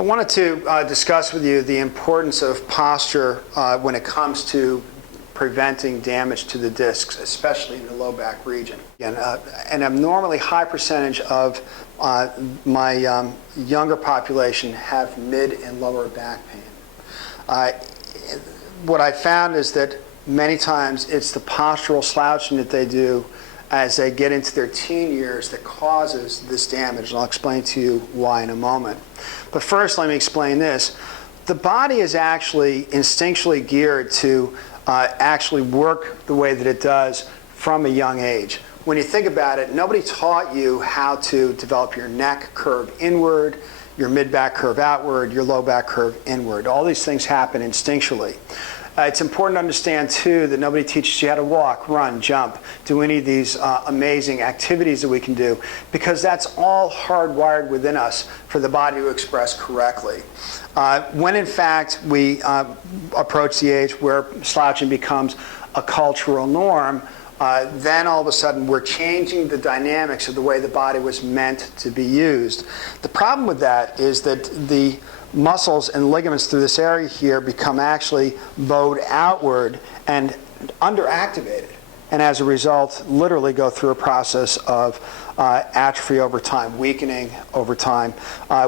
I wanted to discuss with you the importance of posture when it comes to preventing damage to the discs, especially in the low back region. And an abnormally high percentage of my younger population have mid and lower back pain. What I found is that many times it's the postural slouching that they do as they get into their teen years that causes this damage. And I'll explain to you why in a moment. But first, let me explain this. The body is actually instinctually geared to actually work the way that it does from a young age. When you think about it, nobody taught you how to develop your neck curve inward, your mid-back curve outward, your low back curve inward. All these things happen instinctually. It's important to understand, too, that nobody teaches you how to walk, run, jump, do any of these amazing activities that we can do, because that's all hardwired within us for the body to express correctly. When, in fact, we approach the age where slouching becomes a cultural norm, then all of a sudden we're changing the dynamics of the way the body was meant to be used. The problem with that is that the muscles and ligaments through this area here become actually bowed outward and underactivated, and as a result literally go through a process of atrophy over time, weakening over time,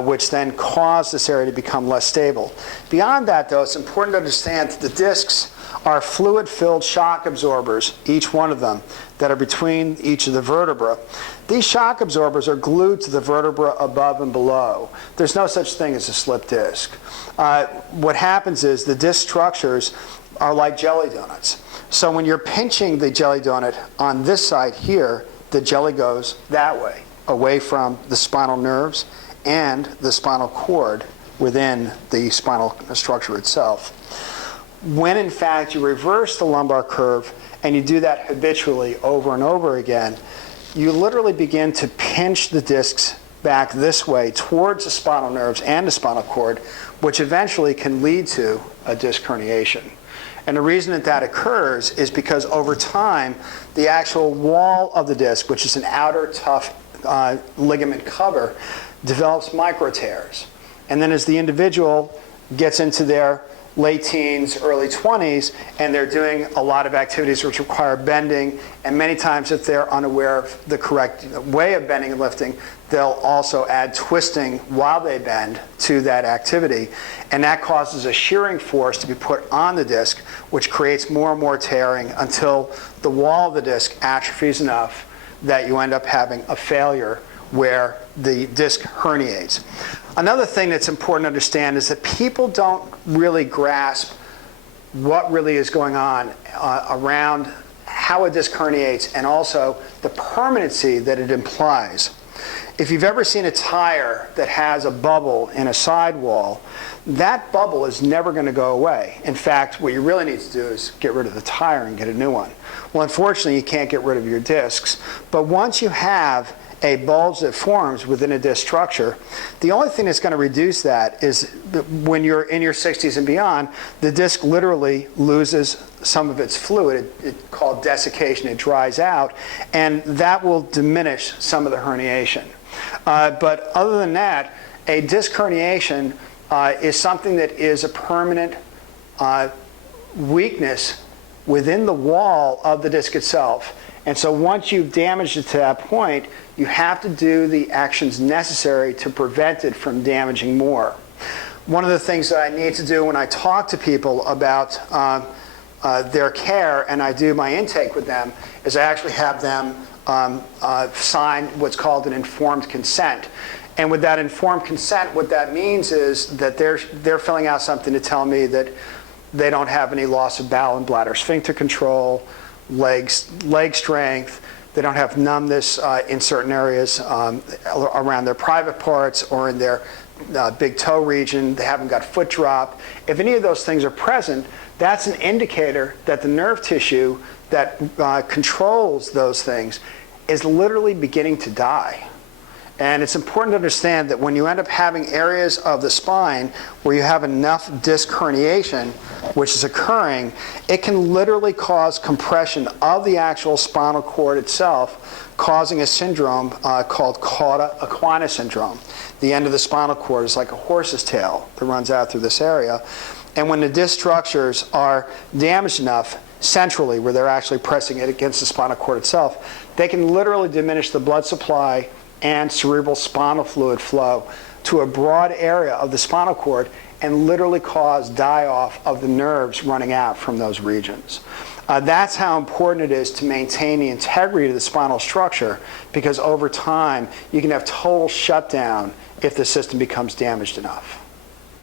which then cause this area to become less stable. Beyond that, though, it's important to understand that the discs are fluid-filled shock absorbers, each one of them, that are between each of the vertebrae. These shock absorbers are glued to the vertebra above and below. There's no such thing as a slip disc. What happens is the disc structures are like jelly donuts. So when you're pinching the jelly donut on this side here, the jelly goes that way, away from the spinal nerves and the spinal cord within the spinal structure itself. When, in fact, you reverse the lumbar curve, and you do that habitually over and over again, you literally begin to pinch the discs back this way towards the spinal nerves and the spinal cord, which eventually can lead to a disc herniation. And the reason that that occurs is because over time, the actual wall of the disc, which is an outer tough ligament cover, develops micro tears. And then as the individual gets into their late teens, early 20s, and they're doing a lot of activities which require bending, and many times if they're unaware of the correct way of bending and lifting, they'll also add twisting while they bend to that activity, and that causes a shearing force to be put on the disc, which creates more and more tearing until the wall of the disc atrophies enough that you end up having a failure where the disc herniates. Another thing that's important to understand is that people don't really grasp what really is going on around how a disc herniates and also the permanency that it implies. If you've ever seen a tire that has a bubble in a sidewall, that bubble is never going to go away. In fact, what you really need to do is get rid of the tire and get a new one. Well, unfortunately, you can't get rid of your discs, but once you have a bulge that forms within a disc structure, the only thing that's going to reduce that is when you're in your 60s and beyond, the disc literally loses some of its fluid. It's called desiccation. It dries out, and that will diminish some of the herniation. But other than that, a disc herniation is something that is a permanent weakness within the wall of the disc itself. And so once you've damaged it to that point, you have to do the actions necessary to prevent it from damaging more. One of the things that I need to do when I talk to people about their care and I do my intake with them is I actually have them sign what's called an informed consent. And with that informed consent, what that means is that they're filling out something to tell me that they don't have any loss of bowel and bladder sphincter control, leg strength, they don't have numbness in certain areas around their private parts or in their big toe region, they haven't got foot drop. If any of those things are present, that's an indicator that the nerve tissue that controls those things is literally beginning to die. And it's important to understand that when you end up having areas of the spine where you have enough disc herniation, which is occurring, it can literally cause compression of the actual spinal cord itself, causing a syndrome called cauda equina syndrome. The end of the spinal cord is like a horse's tail that runs out through this area. And when the disc structures are damaged enough centrally, where they're actually pressing it against the spinal cord itself, they can literally diminish the blood supply and cerebral spinal fluid flow to a broad area of the spinal cord and literally cause die-off of the nerves running out from those regions. That's how important it is to maintain the integrity of the spinal structure, because over time you can have total shutdown if the system becomes damaged enough.